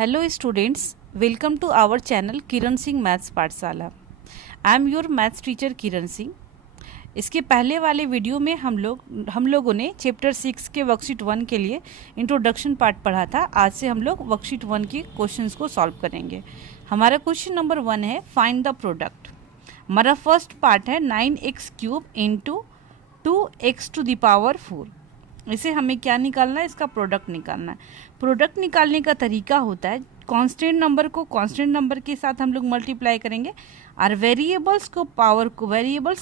Hello students, welcome to our channel Kiran Singh maths पाठशाला। I am your maths teacher Kiran Singh. इसके पहले वाले वीडियो में हम लोगों ने चैप्टर 6 के वर्कशीट 1 के लिए इंट्रोडक्शन पार्ट पढ़ा था। आज से हम लोग वर्कशीट 1 के क्वेश्चंस को सॉल्व करेंगे। हमारा क्वेश्चन नंबर 1 है फाइंड द प्रोडक्ट। हमारा फर्स्ट पार्ट है 9x³ इंटू 2x⁴। इसे हमें क्या निकालना है? इसका प्रोडक्ट निकालना है। प्रोडक्ट निकालने का तरीका होता है कांस्टेंट नंबर को कांस्टेंट नंबर के साथ हम लोग मल्टीप्लाई करेंगे और वेरिएबल्स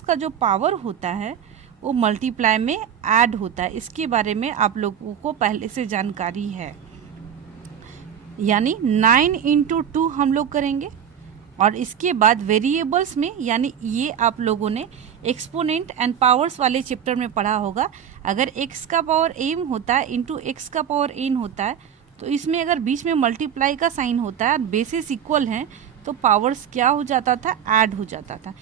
का जो पावर होता है वो मल्टीप्लाई में ऐड होता है। इसके बारे में आप लोगों को पहले से जानकारी है। यानी 9 × 2 हम लोग करेंगे और इसके बाद वेरिएबल्स में, यानी ये आप लोगों ने एक्सपोनेंट एंड पावर्स वाले चैप्टर में पढ़ा होगा। अगर x का पावर m होता है इंटू x का पावर n होता है, तो इसमें अगर बीच में मल्टीप्लाई का साइन होता है और बेसिस इक्वल हैं तो पावर्स क्या हो जाता था? ऐड हो जाता था।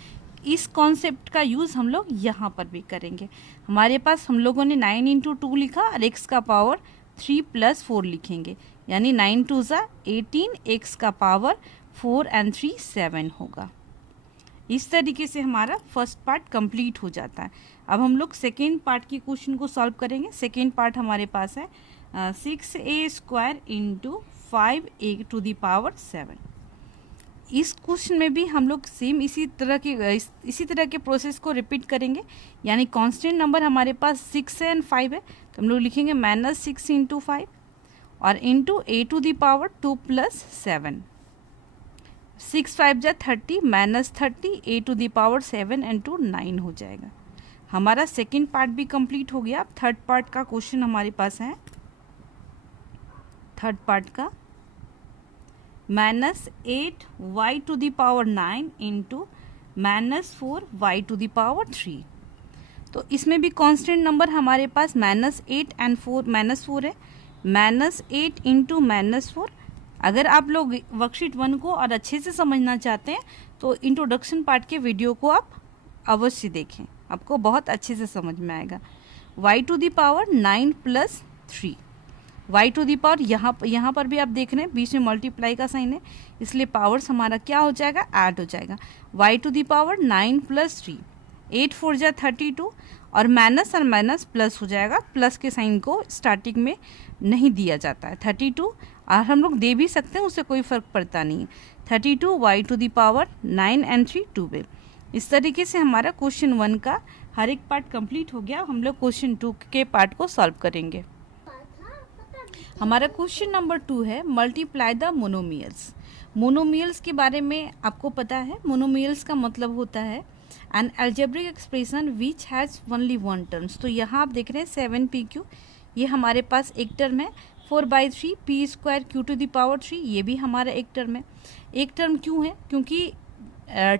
इस कॉन्सेप्ट का यूज़ हम लोग यहाँ पर भी करेंगे। हमारे पास हम लोगों ने 9 × 2 लिखा और x का पावर 3 + 4 लिखेंगे, यानी 9 × 2 = 18, x का पावर 4 और 3 7 होगा। इस तरीके से हमारा फर्स्ट पार्ट कंप्लीट हो जाता है। अब हम लोग सेकेंड पार्ट के क्वेश्चन को सॉल्व करेंगे। सेकेंड पार्ट हमारे पास है 6a² इंटू 5a⁴। इस क्वेश्चन में भी हम लोग सेम इसी तरह के प्रोसेस को रिपीट करेंगे। यानी कांस्टेंट नंबर हमारे पास 6 है और 5 है, तो हम लोग लिखेंगे -6 × 5 और इंटू a⁴ 2 + 7। 6 × 5 = 30, -30 a⁴ 7 और 2 9 हो जाएगा। हमारा सेकेंड पार्ट भी कंप्लीट हो गया। अब थर्ड पार्ट का क्वेश्चन हमारे पास है। थर्ड पार्ट का -8y⁴ इंटू -4y⁴ 3। तो इसमें भी कांस्टेंट नंबर हमारे पास -8 और 4 है। -8 इंटू -4। अगर आप लोग वर्कशीट 1 को और अच्छे से समझना चाहते हैं तो इंट्रोडक्शन पार्ट के वीडियो को आप अवश्य देखें, आपको बहुत अच्छे से समझ में आएगा। y⁴ 9 + 3। y⁴ यहाँ पर भी आप देख रहे हैं बीच में मल्टीप्लाई का साइन है, इसलिए पावर्स हमारा क्या हो जाएगा? ऐड हो जाएगा। y⁴ 9 + 3, 8 × 4 = 32 और माइनस और माइनस प्लस हो जाएगा। प्लस के साइन को स्टार्टिंग में नहीं दिया जाता है। 32 और हम लोग दे भी सकते हैं, उससे कोई फ़र्क पड़ता नहीं है। 32 y⁴ 9 और 3 12। इस तरीके से हमारा क्वेश्चन 1 का हर एक पार्ट कंप्लीट हो गया। हम लोग क्वेश्चन 2 के पार्ट को सॉल्व करेंगे। हमारा क्वेश्चन नंबर 2 है मल्टीप्लाई द मोनोमियल्स। मोनोमियल्स के बारे में आपको पता है। मोनोमियल्स का मतलब होता है N algebraic expression which has only one terms. तो यहाँ आप देख रहे हैं 7pq, ये हमारे पास एक टर्म है। 4/3 p² q⁴ 3, ये भी हमारा एक टर्म है। एक टर्म क्यों है? क्योंकि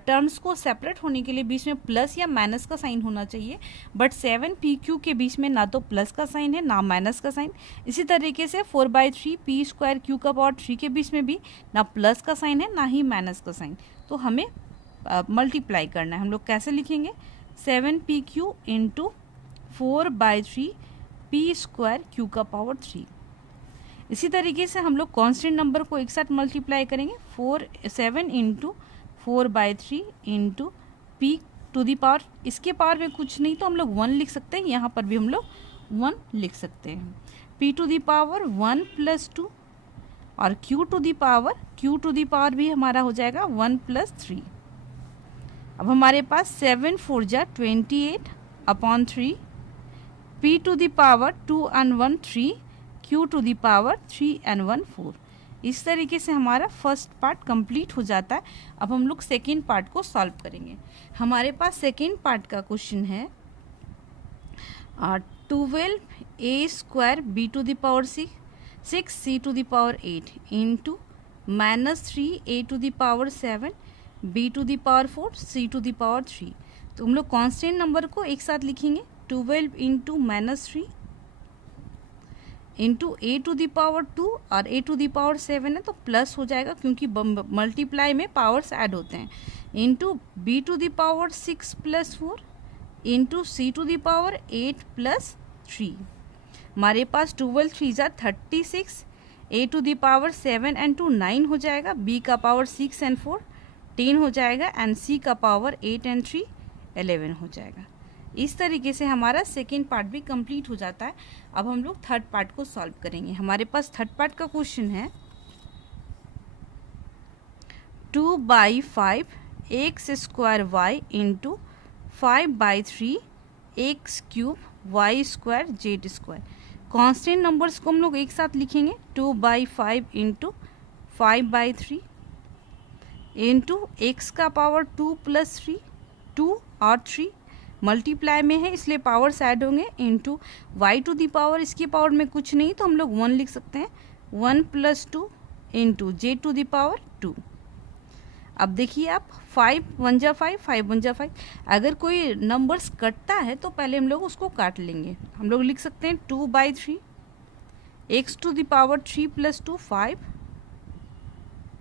टर्म्स को सेपरेट होने के लिए बीच में प्लस या माइनस का साइन होना चाहिए, बट 7pq के बीच में ना तो प्लस का साइन है ना माइनस का साइन। इसी तरीके से 4/3 p² q⁴ के बीच में भी ना प्लस का साइन है ना ही माइनस का साइन। तो हमें मल्टीप्लाई करना है। हम लोग कैसे लिखेंगे? 7pq into 4/3 p² q⁴। इसी तरीके से हम लोग कांस्टेंट नंबर को एक साथ मल्टीप्लाई करेंगे। 7 इंटू 4/3 इंटू p⁴। इसके पावर में कुछ नहीं तो हम लोग 1 लिख सकते हैं। यहाँ पर भी हम लोग 1 लिख सकते हैं। p⁴ 1 + 2 और q⁴ भी हमारा हो जाएगा 1 + 3। अब हमारे पास 7 × 4 = 28/3, p⁴ 2 और 1 3, q⁴ 3 और 1 4। इस तरीके से हमारा फर्स्ट पार्ट कंप्लीट हो जाता है। अब हम लोग सेकेंड पार्ट को सॉल्व करेंगे। हमारे पास सेकेंड पार्ट का क्वेश्चन है 12a² b⁴ 6 c⁴ 8 into -3a⁴ 7 b⁴ 4 c⁴ 3। तो हम लोग कांस्टेंट नंबर को एक साथ लिखेंगे। 12 इंटू -3 इंटू a⁴ 2 और a⁴ 7 है तो प्लस हो जाएगा क्योंकि मल्टीप्लाई में पावर्स ऐड होते हैं। Into b⁴ 6 + 4 into c⁴ 8 + 3। हमारे पास 12 3 = 36, a to the power 7 and 2 9 हो जाएगा, b का पावर 6 and 4 10 हो जाएगा, एंड c का पावर 8 and 3 11 हो जाएगा। इस तरीके से हमारा सेकेंड पार्ट भी कंप्लीट हो जाता है। अब हम लोग थर्ड पार्ट को सॉल्व करेंगे। हमारे पास थर्ड पार्ट का क्वेश्चन है 2/5 x square y into 5/3 x cube y square z square. Constant numbers को हम लोग एक साथ लिखेंगे, 2/5 इंटू 5/3 इंटू एक्स का पावर 2 + 3, 2 और 3 मल्टीप्लाई में है इसलिए पावर्स ऐड होंगे, into y to the power, इसकी पावर में कुछ नहीं तो हम लोग 1 लिख सकते हैं, 1 + 2 into z to the power 2। अब देखिए आप 5 1 जा 5, 5 1 जा 5। अगर कोई नंबर्स कटता है तो पहले हम लोग उसको काट लेंगे। हम लोग लिख सकते हैं 2/3 x to the power 3 + 2 5,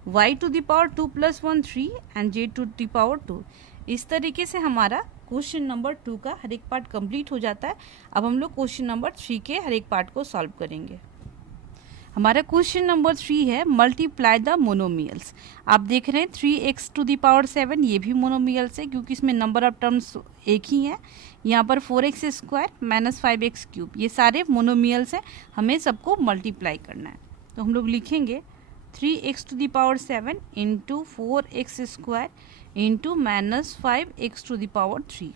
y to the power 2 + 1 3 and z to the power 2। इस तरीके से हमारा क्वेश्चन नंबर 2 का हर एक पार्ट कंप्लीट हो जाता है। अब हम लोग क्वेश्चन नंबर 3 के हर एक पार्ट को सॉल्व करेंगे। हमारा क्वेश्चन नंबर 3 है मल्टीप्लाई द मोनोमियल्स। आप देख रहे हैं 3x टू द पावर 7, ये भी मोनोमियल्स है क्योंकि इसमें नंबर ऑफ टर्म्स एक ही है। यहाँ पर 4x square minus 5x cube, ये सारे मोनोमियल्स हैं, हमें सबको मल्टीप्लाई करना है। तो हम लोग लिखेंगे 3x to the power 7 into 4x square into minus 5x to the power 3।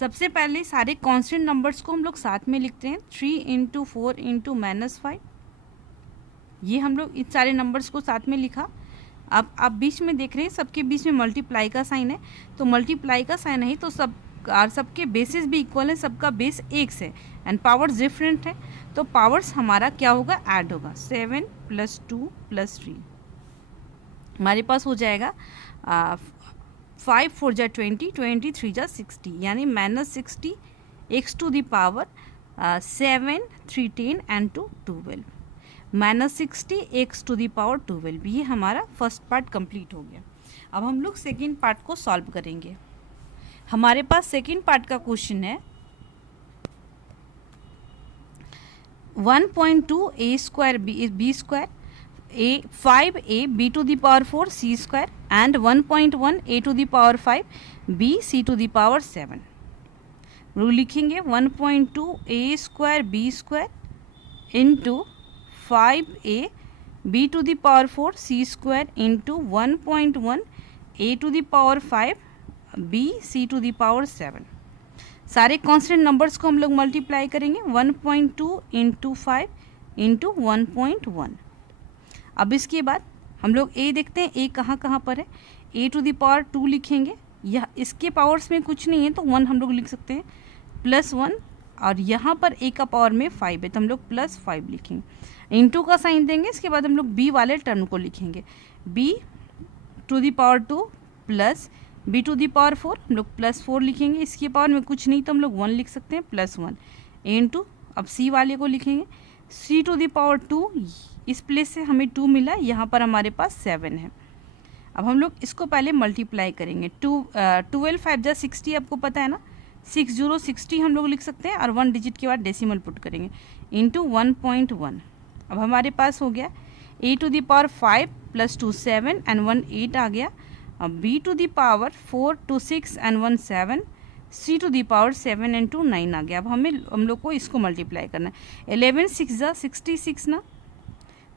सबसे पहले सारे कांस्टेंट नंबर्स को हम लोग साथ में लिखते हैं, 3 इंटू 4 इंटू माइनस 5। ये हम लोग इस सारे नंबर्स को साथ में लिखा। अब आप बीच में देख रहे हैं सबके बीच में मल्टीप्लाई का साइन है, तो मल्टीप्लाई का साइन है तो सबके बेसिस भी इक्वल है, सबका बेस एक है एंड पावर्स डिफरेंट है, तो पावर्स हमारा क्या होगा, ऐड होगा। 7 + 2 + 3 हमारे पास हो जाएगा 5 4 जा 20, 23 जा 60, यानी -60 x to the power 7 3 10 and 2 12, -60 x to the power 12। ये हमारा फर्स्ट पार्ट कंप्लीट हो गया। अब हम लोग सेकेंड पार्ट को सॉल्व करेंगे। हमारे पास सेकेंड पार्ट का क्वेश्चन है 1.2 a square b square 5a b to the power 4 c square and 1.1 a to the power 5 b c to the power 7। Rule लिखेंगे 1.2 a square b square into 5a b to the power 4 c square into 1.1 a to the power 5 b c to the power 7। सारे constant numbers को हम लोग multiply करेंगे, 1.2 into 5 into 1.1। अब इसके बाद हम लोग a देखते हैं, a कहाँ कहाँ पर है, a टू द पावर 2 लिखेंगे, यह इसके पावर्स में कुछ नहीं है तो 1 हम लोग लिख सकते हैं, +1, और यहाँ पर a का पावर में 5 है तो हम लोग +5 लिखेंगे। इंटू का साइन देंगे, इसके बाद हम लोग b वाले टर्म को लिखेंगे, b to the power 2 plus b to the power 4, हम लोग +4 लिखेंगे, इसके पावर में कुछ नहीं तो हम लोग 1 लिख सकते हैं, +1 इंटू, अब c वाले को लिखेंगे c टू द पावर 2, इस प्लेस से हमें 2 मिला, यहाँ पर हमारे पास 7 है। अब हम लोग इसको पहले मल्टीप्लाई करेंगे, 12 5 जा 60, आपको पता है ना, 60 60 हम लोग लिख सकते हैं और 1 डिजिट के बाद डेसिमल पुट करेंगे, इंटू 1.1। अब हमारे पास हो गया a to the power 5 + 2 7 and 1 8 आ गया। अब b to the power 4 2 6 and 1 7, c to the power 7 and 2 9 आ गया। अब हम लोग को इसको मल्टीप्लाई करना है, 11 6 जा 66 ना,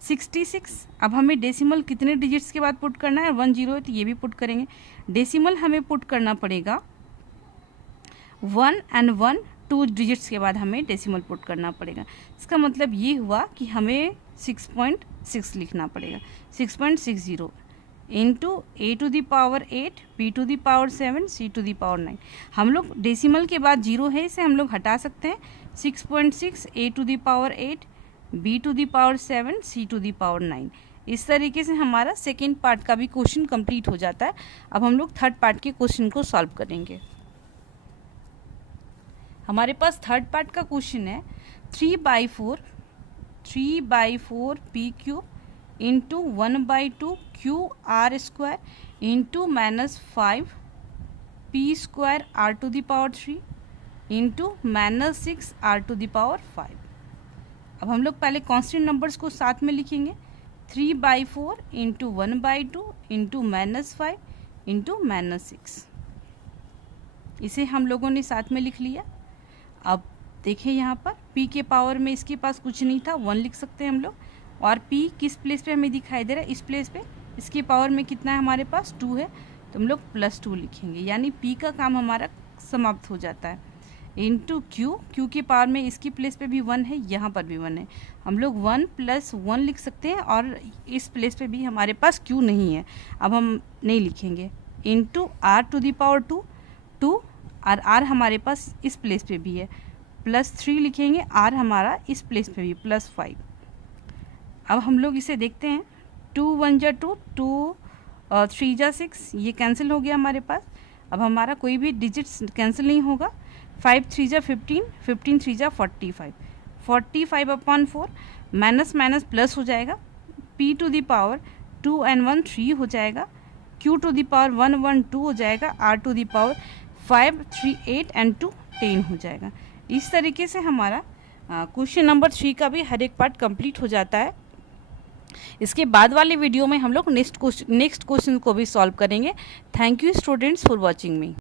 66। अब हमें डेसिमल कितने डिजिट्स के बाद पुट करना है, 1 0 है तो ये भी पुट करेंगे। डेसिमल हमें पुट करना पड़ेगा 1 एंड 1 2 डिजिट्स के बाद हमें डेसिमल पुट करना पड़ेगा। इसका मतलब ये हुआ कि हमें 6.6 लिखना पड़ेगा, 6.60 into a to the power 8 b to the power 7 c to the power 9। हम लोग डेसिमल के बाद 0 है, इसे हम लोग हटा सकते हैं, 6.6 a to the power 8 b to the power 7 c to the power 9। इस तरीके से हमारा सेकेंड पार्ट का भी क्वेश्चन कंप्लीट हो जाता है। अब हम लोग थर्ड पार्ट के क्वेश्चन को सॉल्व करेंगे। हमारे पास थर्ड पार्ट का क्वेश्चन है 3/4 p cube into 1/2 q r square into -5 p square r to the power 3 into -6 r to the power 5। अब हम लोग पहले कांस्टेंट नंबर्स को साथ में लिखेंगे, 3/4 इंटू 1/2 इंटू -5 इंटू -6। इसे हम लोगों ने साथ में लिख लिया। अब देखें यहाँ पर p के पावर में इसके पास कुछ नहीं था, 1 लिख सकते हैं हम लोग। और p किस प्लेस पे हमें दिखाई दे रहा है, इस प्लेस पे। इसके पावर में कितना है हमारे पास, 2 है, तो हम लोग +2 लिखेंगे, यानी p का काम हमारा समाप्त हो जाता है। इंटू q के पावर में इसकी प्लेस पे भी 1 है, यहाँ पर भी 1 है, हम लोग 1 + 1 लिख सकते हैं। और इस प्लेस पे भी हमारे पास q नहीं है, अब हम नहीं लिखेंगे। इंटू r⁻2 2, और r हमारे पास इस प्लेस पे भी है, +3 लिखेंगे, r हमारा इस प्लेस पे भी +5। अब हम लोग इसे देखते हैं, 2 1 जा 2, 2 3 जा 6, ये कैंसिल हो गया हमारे पास। अब हमारा कोई भी डिजिट्स कैंसिल नहीं होगा। 5 3 जा 15, 15 3 जा 45, 45/4, माइनस माइनस प्लस हो जाएगा, p⁻2 and 1 3 हो जाएगा, q⁻1 1 2 हो जाएगा, r⁻5 3 8 and 2 10 हो जाएगा। इस तरीके से हमारा क्वेश्चन नंबर 3 का भी हर एक पार्ट कंप्लीट हो जाता है। इसके बाद वाले वीडियो में हम लोग नेक्स्ट क्वेश्चन को भी सॉल्व करेंगे। Thank you students for watching me.